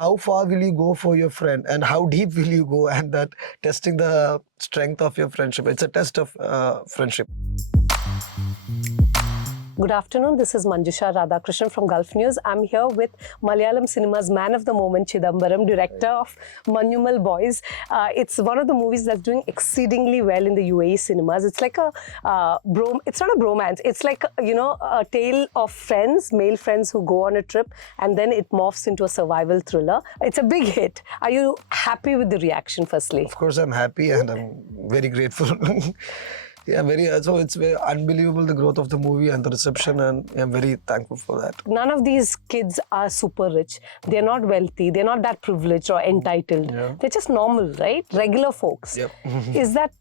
how far will you go for your friend and how deep will you go, and that testing the strength of your friendship. It's a test of friendship. Good afternoon, this is Manjusha Radhakrishnan from Gulf News. I'm here with Malayalam cinema's man of the moment, Chidambaram, director of Manjummel Boys. It's one of the movies that's doing exceedingly well in the UAE cinemas. It's like a it's not a bromance. It's like, a tale of friends, male friends who go on a trip, and then it morphs into a survival thriller. It's a big hit. Are you happy with the reaction, firstly? Of course, I'm happy and I'm very grateful. Yeah, so it's very unbelievable, the growth of the movie and the reception, and I'm very thankful for that. None of these kids are super rich. They're not wealthy. They're not that privileged or entitled. Yeah. They're just normal, right? Regular folks. Yep. Is that,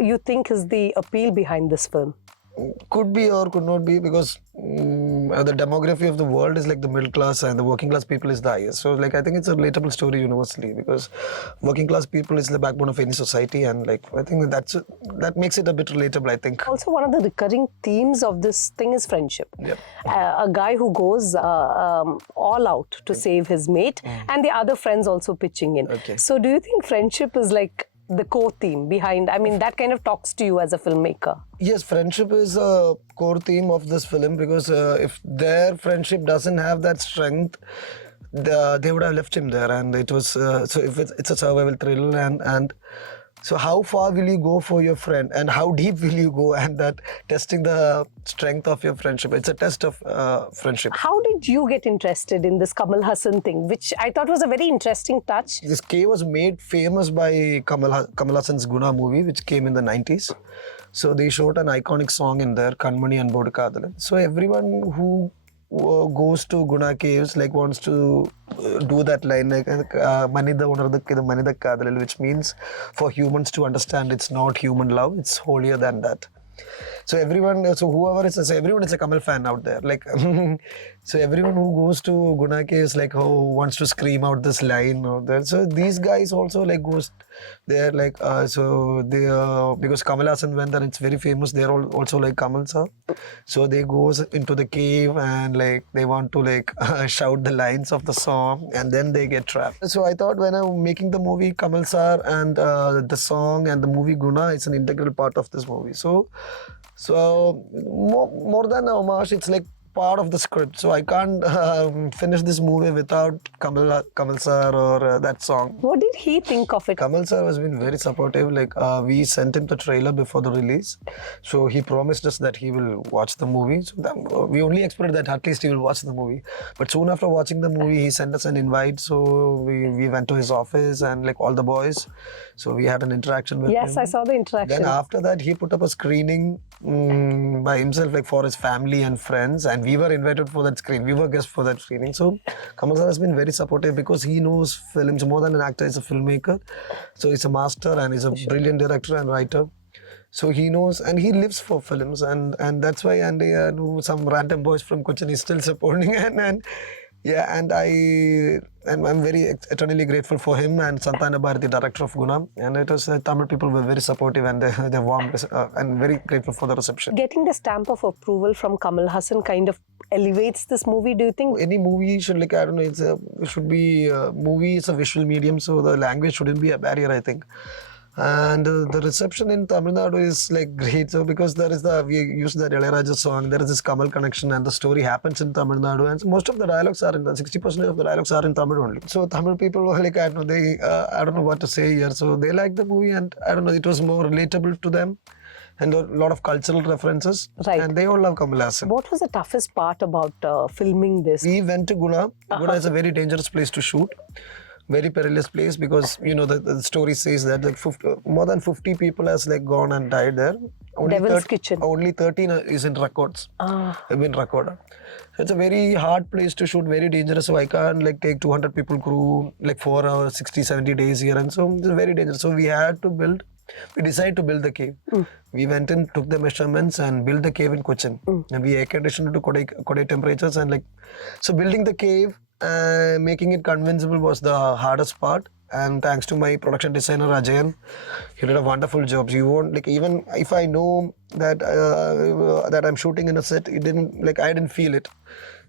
you think, is the appeal behind this film? Could be or could not be, because the demography of the world is like the middle class and the working class people is the highest. So I think it's a relatable story universally, because working class people is the backbone of any society, and I think that makes it a bit relatable, I think. Also, one of the recurring themes of this thing is friendship. Yep. A guy who goes all out to save his mate, and the other friends also pitching in. Okay. So do you think friendship is like the core theme behind, that kind of talks to you as a filmmaker? Yes, friendship is a core theme of this film, because if their friendship doesn't have that strength, they would have left him there. And it was so if it's a survival thriller, and so how far will you go for your friend and how deep will you go, and that testing the strength of your friendship. It's a test of friendship. How did you get interested in this Kamal Hassan thing, which I thought was a very interesting touch? This cave was made famous by Kamal Hassan's Guna movie, which came in the 90s. So they showed an iconic song in there, Kanmani and Bodu Kadalan. So everyone who goes to Guna caves wants to do that line, Manida Unardakkidu Manida Kadalil, which means for humans to understand it's not human love, it's holier than that. So everyone is a Kamal fan out there. So everyone who goes to Guna caves wants to scream out this line out there. So these guys also goes there so they because Kamal Hassan went there, it's very famous. They're also like Kamal sir. So they goes into the cave and they want to shout the lines of the song, and then they get trapped. So I thought when I'm making the movie, Kamal sir and the song and the movie Guna is an integral part of this movie. So more than a homage, it's part of the script. So I can't finish this movie without Kamal sir or that song. What did he think of it? Kamal sir has been very supportive. We sent him the trailer before the release. So he promised us that he will watch the movie. So we only expected that at least he will watch the movie. But soon after watching the movie, he sent us an invite. So we went to his office and all the boys. So we had an interaction with him. Yes, I saw the interaction. Then after that, he put up a screening by himself, for his family and friends. And we were invited for that screen. We were guests for that screening. So Kamal sir has been very supportive, because he knows films more than an actor. He's a filmmaker. So he's a master and he's a brilliant director and writer. So he knows and he lives for films, and that's why some random boys from Cochin is still supporting and I'm very eternally grateful for him and Santana Bharathi, the director of Guna. And it was Tamil people were very supportive and they warm and very grateful for the reception. Getting the stamp of approval from Kamal Hassan kind of elevates this movie, do you think? Any movie should movie is a visual medium, so the language shouldn't be a barrier, I think. And the reception in Tamil Nadu is great. So because we use the Ilayaraja song, there is this Kamal connection, and the story happens in Tamil Nadu, and so most of the dialogues are 60% of the dialogues are in Tamil only. So Tamil people were I don't know what to say here. So they liked the movie, and I don't know, it was more relatable to them. And a lot of cultural references. Right. And they all love Kamal Hassan. What was the toughest part about filming this? We went to Guna. Guna is a very dangerous place to shoot. Very perilous place, because the story says that more than 50 people has gone and died there. Devil's Kitchen. Only 13 is in records. Have been recorded. So it's a very hard place to shoot, very dangerous. So I can't take 200 people crew 4 hours, 60, 70 days here, and so it's very dangerous. So we decided to build the cave. We went in, took the measurements and built the cave in Cochin. And we air conditioned to Kodai temperatures, and so building the cave, making it convincible was the hardest part. And thanks to my production designer Ajayan, he did a wonderful job. You won't even if I know that that I'm shooting in a set, it didn't I didn't feel it.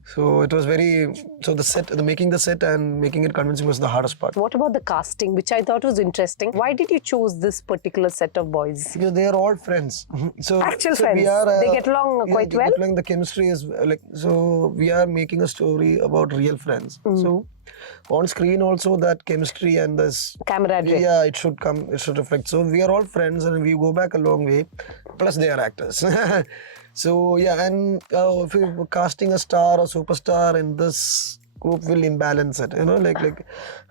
So it was making the set and making it convincing was the hardest part. What about the casting, which I thought was interesting? Why did you choose this particular set of boys? Because they are all friends. Actual friends. They get along quite well? The chemistry is so we are making a story about real friends. So on screen also that chemistry and this Camaraderie. Yeah, it should reflect. So we are all friends and we go back a long way. Plus they are actors. So yeah, and if you're casting a star or superstar in this group will imbalance it,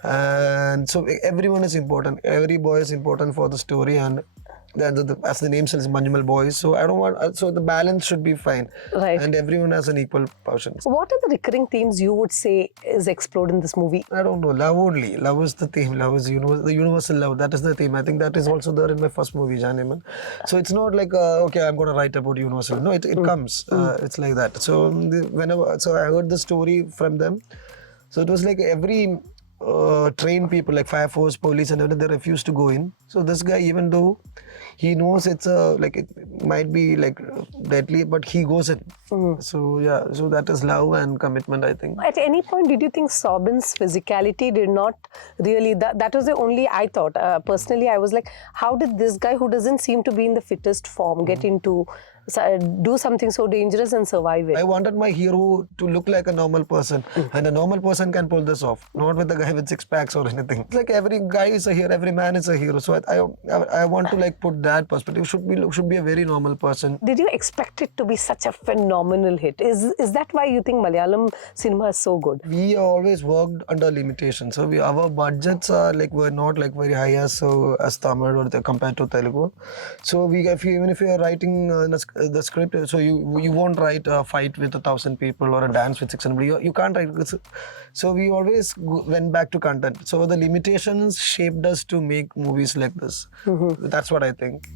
and so everyone is important. Every boy is important for the story, and as the name says, Manjummel Boys. So I don't want. So the balance should be fine, Right. And everyone has an equal portion. So what are the recurring themes you would say is explored in this movie? I don't know. Love only. Love is the theme. Love is the universal love. That is the theme. I think that is also there in my first movie, Janeman. So it's not like okay, I'm going to write about universal. No, it comes. It's like that. So I heard the story from them. So it was like every trained people like fire force, police, and everything, they refuse to go in. So this guy, even though he knows it might be deadly, but he goes in. So yeah, so that is love and commitment, I think. At any point, did you think Sobin's physicality did not really, that was the only I thought. Personally, I was like, how did this guy who doesn't seem to be in the fittest form get into, do something so dangerous and survive it? I wanted my hero to look like a normal person, and a normal person can pull this off, not with a guy with six packs or anything. It's like every guy is a hero, every man is a hero. So I want to put that perspective. Should be a very normal person. Did you expect it to be such a phenomenal hit? Is that why you think Malayalam cinema is so good? We always worked under limitations. So our budgets are were not very high as Tamil or compared to Telugu. So even if you are writing the script, so you won't write a fight with 1,000 people or a dance with 600 people. You can't write. So we always went back to content. So the limitations shaped us to make movies like this. That's what I think.